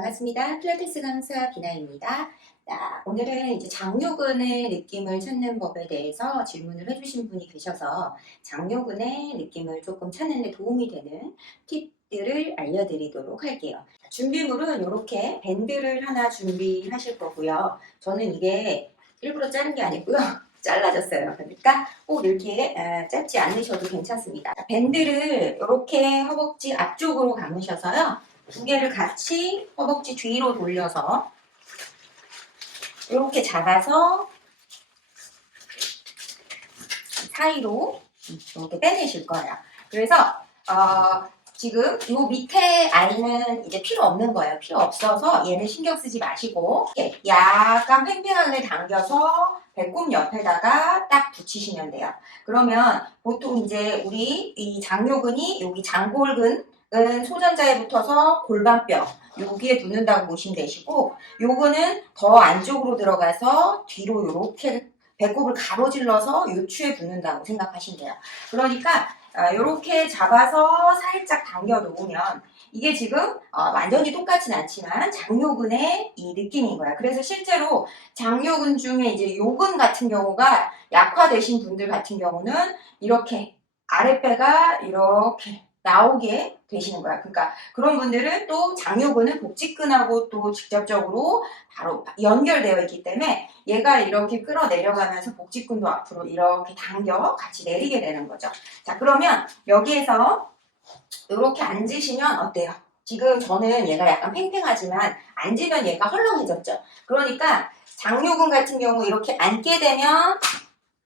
반갑습니다. 필라테스 강사 비나입니다. 자, 오늘은 이제 장요근의 느낌을 찾는 법에 대해서 질문을 해주신 분이 계셔서 장요근의 느낌을 조금 찾는 데 도움이 되는 팁들을 알려드리도록 할게요. 준비물은 이렇게 밴드를 하나 준비하실 거고요. 저는 이게 일부러 자른 게 아니고요. 잘라졌어요. 그러니까 꼭 이렇게 짧지 않으셔도 괜찮습니다. 밴드를 이렇게 허벅지 앞쪽으로 감으셔서요. 두 개를 같이 허벅지 뒤로 돌려서 이렇게 잡아서 사이로 이렇게 빼내실 거예요. 그래서 지금 이 밑에 아이는 이제 필요 없는 거예요. 필요 없어서 얘는 신경 쓰지 마시고 약간 팽팽하게 당겨서 배꼽 옆에다가 딱 붙이시면 돼요. 그러면 보통 이제 우리 이 장요근이 여기 장골근 소전자에 붙어서 골반뼈 여기에 붙는다고 보시면 되시고, 요거는 더 안쪽으로 들어가서 뒤로 이렇게 배꼽을 가로질러서 요추에 붙는다고 생각하시면 돼요. 그러니까 이렇게 잡아서 살짝 당겨 놓으면 이게 지금 완전히 똑같진 않지만 장요근의 이 느낌인 거야. 그래서 실제로 장요근 중에 이제 요근 같은 경우가 약화되신 분들 같은 경우는 이렇게 아랫배가 이렇게 나오게 되시는 거야. 그러니까 그런 분들은 또 장요근은 복직근하고 또 직접적으로 바로 연결되어 있기 때문에 얘가 이렇게 끌어내려가면서 복직근도 앞으로 이렇게 당겨 같이 내리게 되는 거죠. 자, 그러면 여기에서 이렇게 앉으시면 어때요? 지금 저는 얘가 약간 팽팽하지만 앉으면 얘가 헐렁해졌죠. 그러니까 장요근 같은 경우 이렇게 앉게 되면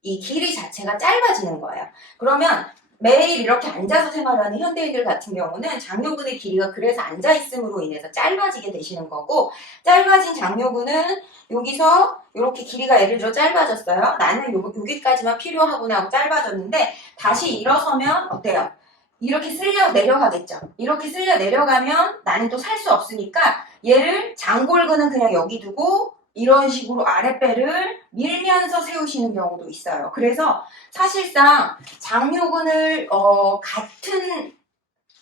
이 길이 자체가 짧아지는 거예요. 그러면 매일 이렇게 앉아서 생활하는 현대인들 같은 경우는 장요근의 길이가 그래서 앉아있음으로 인해서 짧아지게 되시는 거고, 짧아진 장요근은 여기서 이렇게 길이가 예를 들어 짧아졌어요. 나는 여기까지만 필요하구나 하고 짧아졌는데 다시 일어서면 어때요? 이렇게 쓸려 내려가겠죠. 이렇게 쓸려 내려가면 나는 또 살 수 없으니까 얘를 장골근은 그냥 여기 두고 이런 식으로 아랫배를 밀면서 세우시는 경우도 있어요. 그래서 사실상 장요근을 같은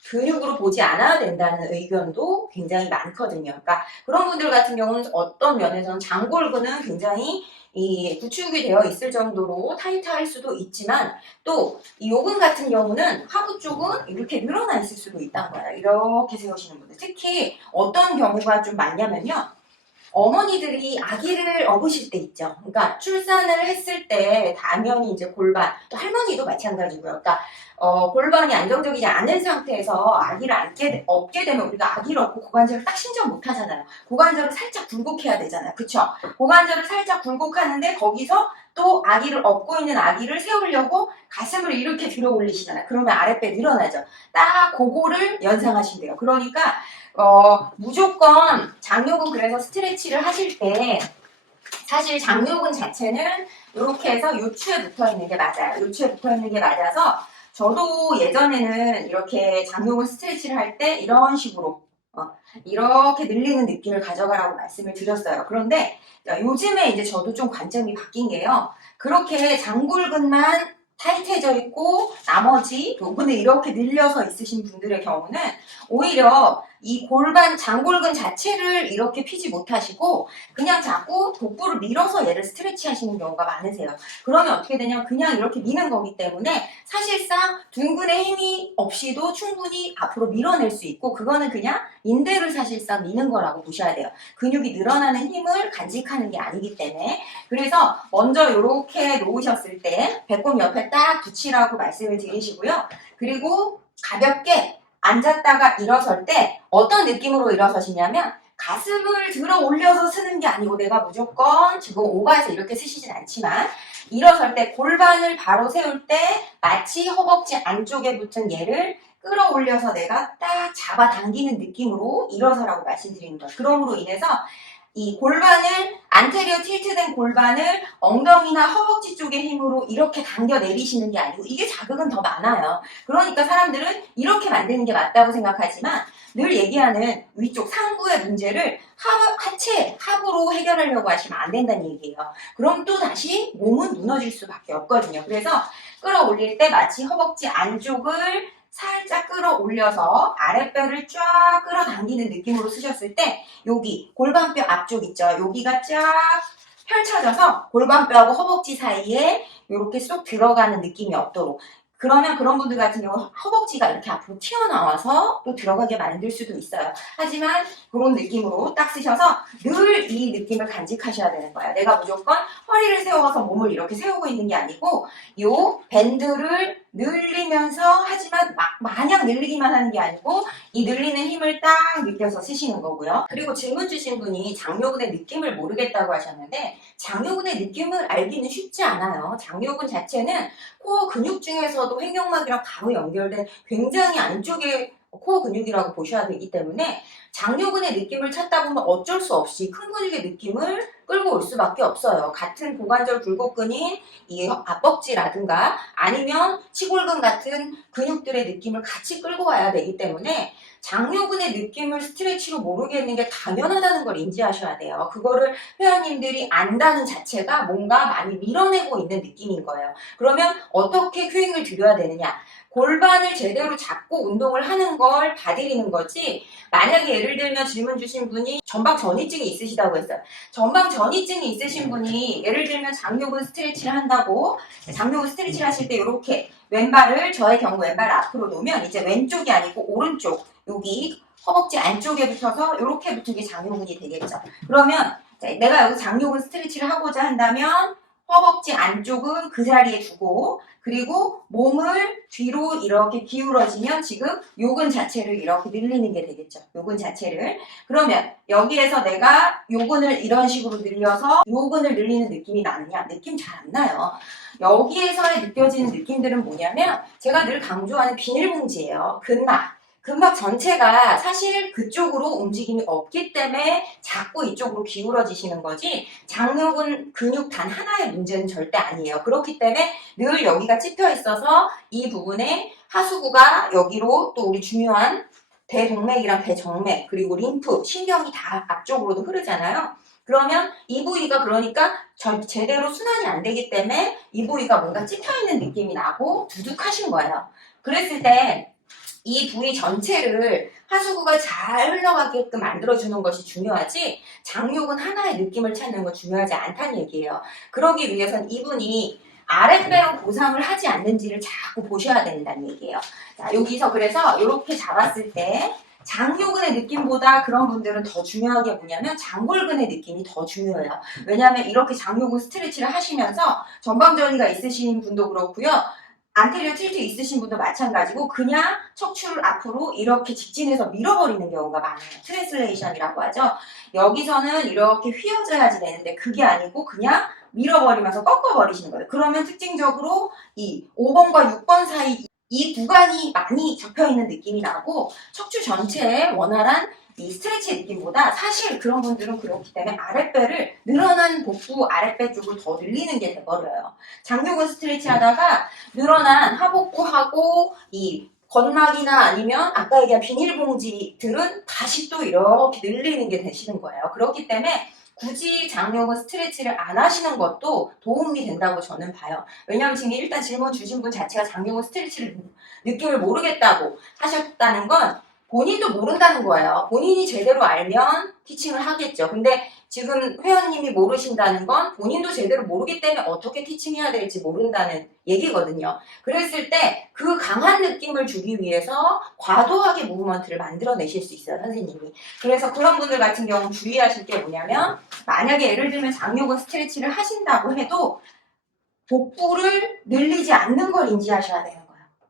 근육으로 보지 않아야 된다는 의견도 굉장히 많거든요. 그러니까 그런 분들 같은 경우는 어떤 면에서는 장골근은 굉장히 이 구축이 되어 있을 정도로 타이트할 수도 있지만 또 이 요근 같은 경우는 하부 쪽은 이렇게 늘어나 있을 수도 있다는 거예요. 이렇게 세우시는 분들. 특히 어떤 경우가 좀 많냐면요. 어머니들이 아기를 업으실 때 있죠. 그러니까 출산을 했을 때 당연히 이제 골반, 또 할머니도 마찬가지고요. 그러니까 골반이 안정적이지 않은 상태에서 아기를 업게 되면 우리가 아기를 업고 고관절을 딱 신전 못 하잖아요. 고관절을 살짝 굴곡해야 되잖아요. 그쵸? 고관절을 살짝 굴곡하는데 거기서 또 아기를 업고 있는 아기를 세우려고 가슴을 이렇게 들어 올리시잖아요. 그러면 아랫배 늘어나죠. 딱 그거를 연상하시면 돼요. 그러니까 무조건 장요근 그래서 스트레치를 하실 때 사실 장요근 자체는 이렇게 해서 요추에 붙어 있는 게 맞아요. 요추에 붙어 있는 게 맞아서 저도 예전에는 이렇게 장요근 스트레치를 할 때 이런 식으로 이렇게 늘리는 느낌을 가져가라고 말씀을 드렸어요. 그런데 요즘에 이제 저도 좀 관점이 바뀐 게요. 그렇게 장골근만 타이트해져 있고 나머지 부분을 이렇게 늘려서 있으신 분들의 경우는 오히려 이 골반 장골근 자체를 이렇게 피지 못하시고 그냥 자꾸 복부를 밀어서 얘를 스트레치 하시는 경우가 많으세요. 그러면 어떻게 되냐면 그냥 이렇게 미는 거기 때문에 사실상 둔근의 힘이 없이도 충분히 앞으로 밀어낼 수 있고 그거는 그냥 인대를 사실상 미는 거라고 보셔야 돼요. 근육이 늘어나는 힘을 간직하는 게 아니기 때문에. 그래서 먼저 이렇게 놓으셨을 때 배꼽 옆에 딱 붙이라고 말씀을 드리시고요. 그리고 가볍게 앉았다가 일어설 때 어떤 느낌으로 일어서시냐면 가슴을 들어 올려서 쓰는 게 아니고 내가 무조건 지금 오가에서 이렇게 쓰시진 않지만 일어설 때 골반을 바로 세울 때 마치 허벅지 안쪽에 붙은 얘를 끌어올려서 내가 딱 잡아당기는 느낌으로 일어서라고 말씀드리는 거예요. 그럼으로 인해서 이 골반을 안테리어 틸트된 골반을 엉덩이나 허벅지 쪽의 힘으로 이렇게 당겨 내리시는 게 아니고 이게 자극은 더 많아요. 그러니까 사람들은 이렇게 만드는 게 맞다고 생각하지만 늘 얘기하는 위쪽 상부의 문제를 하체, 하부로 해결하려고 하시면 안 된다는 얘기예요. 그럼 또 다시 몸은 무너질 수밖에 없거든요. 그래서 끌어올릴 때 마치 허벅지 안쪽을 살짝 끌어올려서 아랫배를 쫙 끌어당기는 느낌으로 쓰셨을 때 여기 골반뼈 앞쪽 있죠? 여기가 쫙 펼쳐져서 골반뼈하고 허벅지 사이에 이렇게 쏙 들어가는 느낌이 없도록. 그러면 그런 분들 같은 경우 허벅지가 이렇게 앞으로 튀어나와서 또 들어가게 만들 수도 있어요. 하지만 그런 느낌으로 딱 쓰셔서 늘 이 느낌을 간직하셔야 되는 거예요. 내가 무조건 허리를 세워서 몸을 이렇게 세우고 있는 게 아니고 요 밴드를 늘리면서 하지만 마냥 늘리기만 하는 게 아니고 이 늘리는 힘을 딱 느껴서 쓰시는 거고요. 그리고 질문 주신 분이 장요근의 느낌을 모르겠다고 하셨는데 장요근의 느낌을 알기는 쉽지 않아요. 장요근 자체는 코어 근육 중에서도 횡격막이랑 바로 연결된 굉장히 안쪽에 코어 근육이라고 보셔야 되기 때문에 장요근의 느낌을 찾다 보면 어쩔 수 없이 큰 근육의 느낌을 끌고 올 수밖에 없어요. 같은 고관절 굴곡근인 이 앞벅지라든가 아니면 치골근 같은 근육들의 느낌을 같이 끌고 와야 되기 때문에 장요근의 느낌을 스트레치로 모르겠는 게 당연하다는 걸 인지하셔야 돼요. 그거를 회원님들이 안다는 자체가 뭔가 많이 밀어내고 있는 느낌인 거예요. 그러면 어떻게 큐잉을 드려야 되느냐? 골반을 제대로 잡고 운동을 하는 걸 봐드리는 거지. 만약에 예를 들면 질문 주신 분이 전방 전이증이 있으시다고 했어요. 전방 전이증이 있으신 분이 예를 들면 장요근 스트레치를 한다고 장요근 스트레치를 하실 때 이렇게 왼발을 저의 경우 왼발을 앞으로 놓으면 이제 왼쪽이 아니고 오른쪽 여기 허벅지 안쪽에 붙어서 이렇게 붙은 게 장요근이 되겠죠. 그러면 내가 여기서 장요근 스트레치를 하고자 한다면 허벅지 안쪽은 그 자리에 두고 그리고 몸을 뒤로 이렇게 기울어지면 지금 요근 자체를 이렇게 늘리는 게 되겠죠. 요근 자체를. 그러면 여기에서 내가 요근을 이런 식으로 늘려서 요근을 늘리는 느낌이 나느냐? 느낌 잘 안 나요. 여기에서의 느껴지는 느낌들은 뭐냐면 제가 늘 강조하는 비닐봉지예요. 근막 전체가 사실 그쪽으로 움직임이 없기 때문에 자꾸 이쪽으로 기울어지시는 거지 장요근 근육 단 하나의 문제는 절대 아니에요. 그렇기 때문에 늘 여기가 찝혀 있어서 이 부분에 하수구가 여기로 또 우리 중요한 대동맥이랑 대정맥 그리고 림프, 신경이 다 앞쪽으로도 흐르잖아요. 그러면 이 부위가 그러니까 제대로 순환이 안 되기 때문에 이 부위가 뭔가 찝혀있는 느낌이 나고 두둑하신 거예요. 그랬을 때 이 부위 전체를 하수구가 잘 흘러가게끔 만들어주는 것이 중요하지 장요근 하나의 느낌을 찾는 건 중요하지 않다는 얘기예요. 그러기 위해선 이분이 아랫배로 보상을 하지 않는지를 자꾸 보셔야 된다는 얘기예요. 자, 여기서 그래서 이렇게 잡았을 때 장요근의 느낌보다 그런 분들은 더 중요한 게 뭐냐면 장골근의 느낌이 더 중요해요. 왜냐하면 이렇게 장요근 스트레치를 하시면서 전방전이가 있으신 분도 그렇고요. 안테리어 틸트 있으신 분도 마찬가지고 그냥 척추를 앞으로 이렇게 직진해서 밀어버리는 경우가 많아요. 트랜슬레이션이라고 하죠. 여기서는 이렇게 휘어져야지 되는데 그게 아니고 그냥 밀어버리면서 꺾어버리시는 거예요. 그러면 특징적으로 이 5번과 6번 사이 이 구간이 많이 접혀있는 느낌이 나고 척추 전체에 원활한 이 스트레치 느낌보다 사실 그런 분들은 그렇기 때문에 아랫배를 늘어난 복부 아랫배 쪽을 더 늘리는 게 돼버려요. 장요근 스트레치 하다가 늘어난 하복부하고 이 건막이나 아니면 아까 얘기한 비닐봉지들은 다시 또 이렇게 늘리는 게 되시는 거예요. 그렇기 때문에 굳이 장요근 스트레치를 안 하시는 것도 도움이 된다고 저는 봐요. 왜냐하면 지금 일단 질문 주신 분 자체가 장요근 스트레치를 느낌을 모르겠다고 하셨다는 건 본인도 모른다는 거예요. 본인이 제대로 알면 티칭을 하겠죠. 근데 지금 회원님이 모르신다는 건 본인도 제대로 모르기 때문에 어떻게 티칭해야 될지 모른다는 얘기거든요. 그랬을 때 그 강한 느낌을 주기 위해서 과도하게 무브먼트를 만들어내실 수 있어요, 선생님이. 그래서 그런 분들 같은 경우는 주의하실 게 뭐냐면 만약에 예를 들면 장요근 스트레치를 하신다고 해도 복부를 늘리지 않는 걸 인지하셔야 돼요.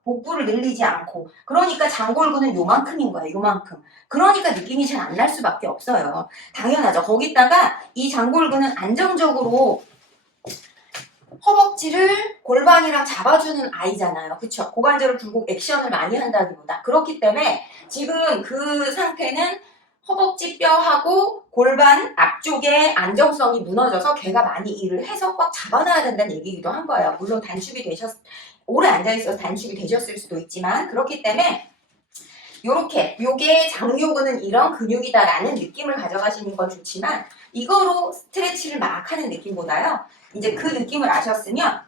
복부를 늘리지 않고 그러니까 장골근은 요만큼인 거예요. 요만큼. 그러니까 느낌이 잘 안 날 수밖에 없어요. 당연하죠. 거기다가 이 장골근은 안정적으로 허벅지를 골반이랑 잡아주는 아이잖아요. 그쵸? 고관절을 굴곡 액션을 많이 한다기보다. 그렇기 때문에 지금 그 상태는 허벅지 뼈하고 골반 앞쪽의 안정성이 무너져서 걔가 많이 일을 해서 꽉 잡아놔야 된다는 얘기이기도 한 거예요. 물론 오래 앉아있어서 단축이 되셨을 수도 있지만 그렇기 때문에 요게 장요근은 이런 근육이다라는 느낌을 가져가시는 건 좋지만 이거로 스트레치를 막 하는 느낌보다요. 이제 그 느낌을 아셨으면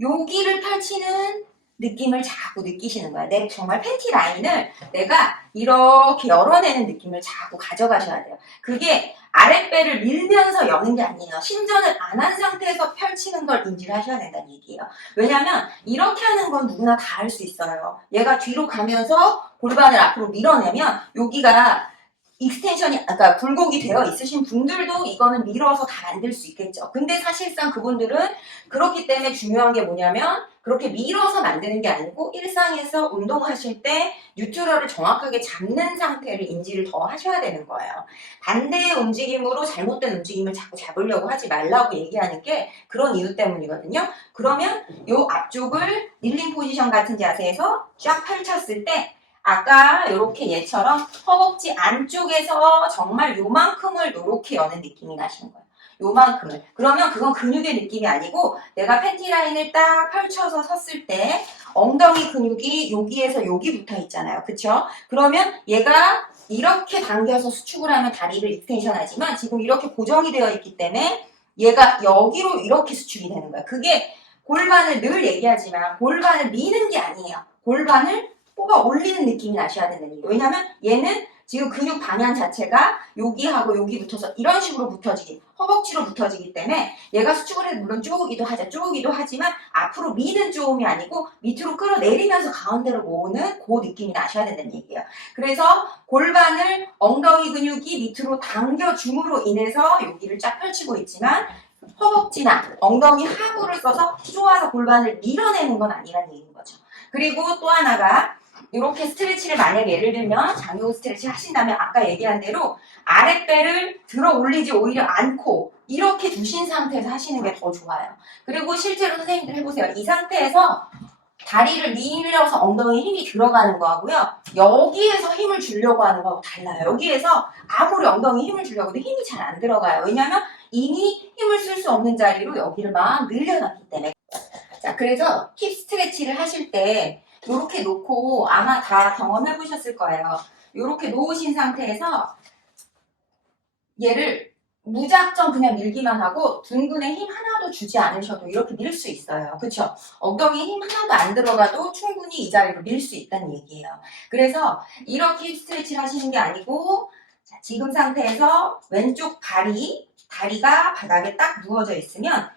여기를 펼치는 느낌을 자꾸 느끼시는 거야. 내 정말 팬티 라인을 내가 이렇게 열어내는 느낌을 자꾸 가져가셔야 돼요. 그게 아랫배를 밀면서 여는 게 아니에요. 신전을 안 한 상태에서 펼치는 걸 인지를 하셔야 된다는 얘기예요. 왜냐면 이렇게 하는 건 누구나 다 할 수 있어요. 얘가 뒤로 가면서 골반을 앞으로 밀어내면 여기가 익스텐션이 아까 굴곡이 되어 있으신 분들도 이거는 밀어서 다 만들 수 있겠죠. 근데 사실상 그분들은 그렇기 때문에 중요한 게 뭐냐면 그렇게 밀어서 만드는 게 아니고 일상에서 운동하실 때 뉴트럴을 정확하게 잡는 상태를 인지를 더 하셔야 되는 거예요. 반대의 움직임으로 잘못된 움직임을 자꾸 잡으려고 하지 말라고 얘기하는 게 그런 이유 때문이거든요. 그러면 이 앞쪽을 닐링 포지션 같은 자세에서 쫙 펼쳤을 때 아까 이렇게 얘처럼 허벅지 안쪽에서 정말 요만큼을 이렇게 여는 느낌이 나시는 거예요. 요만큼을. 그러면 그건 근육의 느낌이 아니고 내가 팬티 라인을 딱 펼쳐서 섰을 때 엉덩이 근육이 여기에서 여기 붙어 있잖아요. 그쵸? 그러면 얘가 이렇게 당겨서 수축을 하면 다리를 익스텐션 하지만 지금 이렇게 고정이 되어 있기 때문에 얘가 여기로 이렇게 수축이 되는 거예요. 그게 골반을 늘 얘기하지만 골반을 미는 게 아니에요. 골반을 뽑아 올리는 느낌이 나셔야 되는 얘기예요. 왜냐면 얘는 지금 근육 방향 자체가 여기하고 여기 붙어서 이런 식으로 붙어지기, 허벅지로 붙어지기 때문에 얘가 수축을 해도 물론 쪼기도 하지만 앞으로 미는 쪼음이 아니고 밑으로 끌어내리면서 가운데로 모으는 그 느낌이 나셔야 된다는 얘기예요. 그래서 골반을 엉덩이 근육이 밑으로 당겨줌으로 인해서 여기를 쫙 펼치고 있지만 허벅지나 엉덩이 하부를 써서 쪼아서 골반을 밀어내는 건 아니라는 얘기인 거죠. 그리고 또 하나가 이렇게 스트레치를 만약에 예를 들면 장요 스트레치 하신다면 아까 얘기한 대로 아랫배를 들어 올리지 오히려 않고 이렇게 두신 상태에서 하시는 게 더 좋아요. 그리고 실제로 선생님들 해보세요. 이 상태에서 다리를 밀려서 엉덩이에 힘이 들어가는 거하고요. 여기에서 힘을 주려고 하는 거하고 달라요. 여기에서 아무리 엉덩이에 힘을 주려고 해도 힘이 잘 안 들어가요. 왜냐면 이미 힘을 쓸 수 없는 자리로 여기를 막 늘려놨기 때문에. 자, 그래서 힙 스트레치를 하실 때 이렇게 놓고 아마 다 경험해 보셨을 거예요. 이렇게 놓으신 상태에서 얘를 무작정 그냥 밀기만 하고 둥근에 힘 하나도 주지 않으셔도 이렇게 밀 수 있어요. 그쵸? 엉덩이에 힘 하나도 안 들어가도 충분히 이 자리로 밀 수 있다는 얘기예요. 그래서 이렇게 힙 스트레치를 하시는 게 아니고 자, 지금 상태에서 왼쪽 다리가 바닥에 딱 누워져 있으면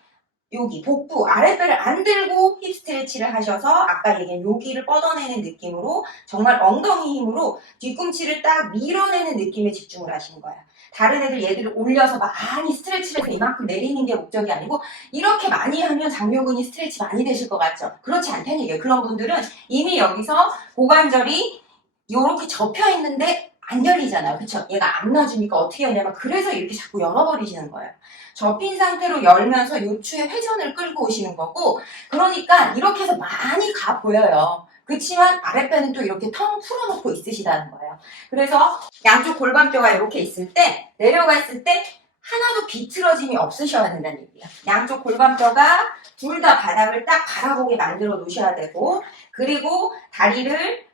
여기 복부 아랫배를 안 들고 힙 스트레치를 하셔서 아까 얘기한 여기를 뻗어내는 느낌으로 정말 엉덩이 힘으로 뒤꿈치를 딱 밀어내는 느낌에 집중을 하시는 거예요. 다른 애들 얘들을 올려서 많이 스트레치를 해서 이만큼 내리는 게 목적이 아니고 이렇게 많이 하면 장요근이 스트레치 많이 되실 것 같죠? 그렇지 않다는 얘기예요. 그런 분들은 이미 여기서 고관절이 이렇게 접혀 있는데 안 열리잖아요. 그쵸? 얘가 안 놔주니까 어떻게 하냐면 그래서 이렇게 자꾸 열어버리시는 거예요. 접힌 상태로 열면서 요추의 회전을 끌고 오시는 거고 그러니까 이렇게 해서 많이 가 보여요. 그렇지만 아랫배는 또 이렇게 텅 풀어놓고 있으시다는 거예요. 그래서 양쪽 골반뼈가 이렇게 있을 때 내려갔을 때 하나도 비틀어짐이 없으셔야 된다는 얘기예요. 양쪽 골반뼈가 둘 다 바닥을 딱 바라보게 만들어 놓으셔야 되고 그리고 다리를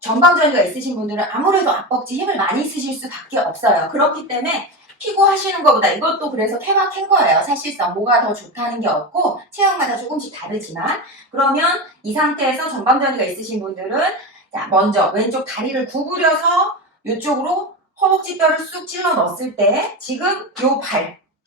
전방전이가 있으신 분들은 아무래도 앞벅지 힘을 많이 쓰실 수밖에 없어요. 그렇기 때문에 피고 하시는 것보다 이것도 그래서 케바케인 거예요. 사실상 뭐가 더 좋다는 게 없고 체형마다 조금씩 다르지만 그러면 이 상태에서 전방전이가 있으신 분들은 자 먼저 왼쪽 다리를 구부려서 이쪽으로 허벅지뼈를 쑥 찔러 넣었을 때 지금 요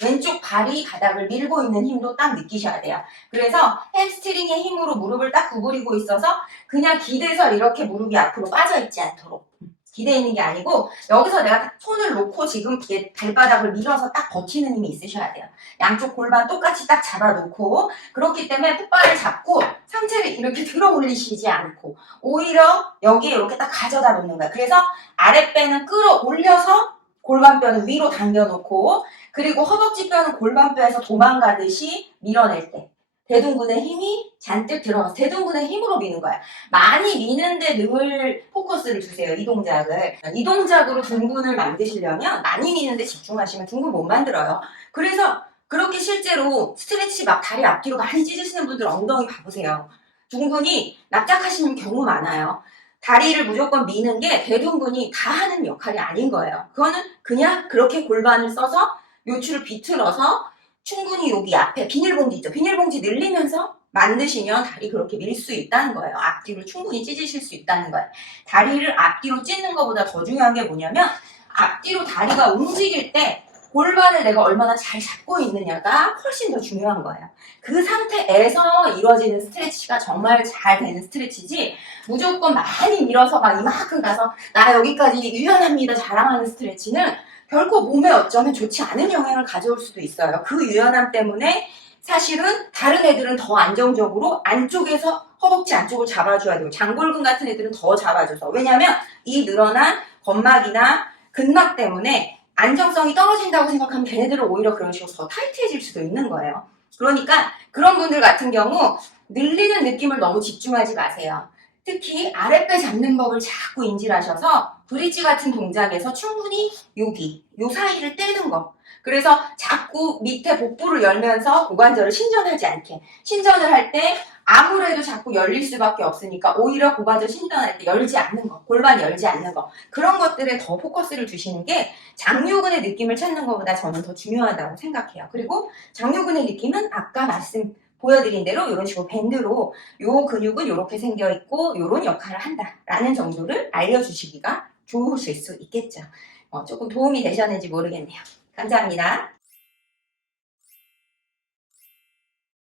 왼쪽 발이 바닥을 밀고 있는 힘도 딱 느끼셔야 돼요. 그래서 햄스트링의 힘으로 무릎을 딱 구부리고 있어서 그냥 기대서 이렇게 무릎이 앞으로 빠져 있지 않도록 기대 있는 게 아니고 여기서 내가 손을 놓고 지금 발바닥을 밀어서 딱 버티는 힘이 있으셔야 돼요. 양쪽 골반 똑같이 딱 잡아놓고 그렇기 때문에 풋발을 잡고 상체를 이렇게 들어 올리시지 않고 오히려 여기에 이렇게 딱 가져다 놓는 거예요. 그래서 아랫배는 끌어올려서 골반뼈는 위로 당겨놓고 그리고 허벅지뼈는 골반뼈에서 도망가듯이 밀어낼 때 대둔근의 힘이 잔뜩 들어가서 대둔근의 힘으로 미는 거야. 많이 미는데 늘 포커스를 주세요. 이 동작을. 이 동작으로 둔근을 만드시려면 많이 미는데 집중하시면 둔근 못 만들어요. 그래서 그렇게 실제로 스트레치 막 다리 앞뒤로 많이 찢으시는 분들 엉덩이 봐보세요. 둔근이 납작하시는 경우 많아요. 다리를 무조건 미는 게 대둔근이 다 하는 역할이 아닌 거예요. 그거는 그냥 그렇게 골반을 써서 요추를 비틀어서 충분히 여기 앞에 비닐봉지 있죠. 비닐봉지 늘리면서 만드시면 다리 그렇게 밀 수 있다는 거예요. 앞뒤로 충분히 찢으실 수 있다는 거예요. 다리를 앞뒤로 찢는 것보다 더 중요한 게 뭐냐면 앞뒤로 다리가 움직일 때 골반을 내가 얼마나 잘 잡고 있느냐가 훨씬 더 중요한 거예요. 그 상태에서 이루어지는 스트레치가 정말 잘 되는 스트레치지 무조건 많이 밀어서 막 이만큼 가서 나 여기까지 유연합니다 자랑하는 스트레치는 결코 몸에 어쩌면 좋지 않은 영향을 가져올 수도 있어요. 그 유연함 때문에 사실은 다른 애들은 더 안정적으로 안쪽에서 허벅지 안쪽을 잡아줘야 되고 장골근 같은 애들은 더 잡아줘서 왜냐하면 이 늘어난 건막이나 근막 때문에 안정성이 떨어진다고 생각하면 걔네들은 오히려 그런 식으로 더 타이트해질 수도 있는 거예요. 그러니까 그런 분들 같은 경우 늘리는 느낌을 너무 집중하지 마세요. 특히 아랫배 잡는 법을 자꾸 인지하셔서 브릿지 같은 동작에서 충분히 여기, 요 사이를 떼는 거. 그래서 자꾸 밑에 복부를 열면서 고관절을 신전하지 않게. 신전을 할 때 아무래도 자꾸 열릴 수밖에 없으니까 오히려 고관절 신전할 때 열지 않는 거, 골반 열지 않는 거. 그런 것들에 더 포커스를 주시는 게 장요근의 느낌을 찾는 것보다 저는 더 중요하다고 생각해요. 그리고 장요근의 느낌은 아까 보여드린 대로 이런 식으로 밴드로 요 근육은 이렇게 생겨있고 이런 역할을 한다라는 정도를 알려주시기가 좋으실 수 있겠죠. 조금 도움이 되셨는지 모르겠네요. 감사합니다.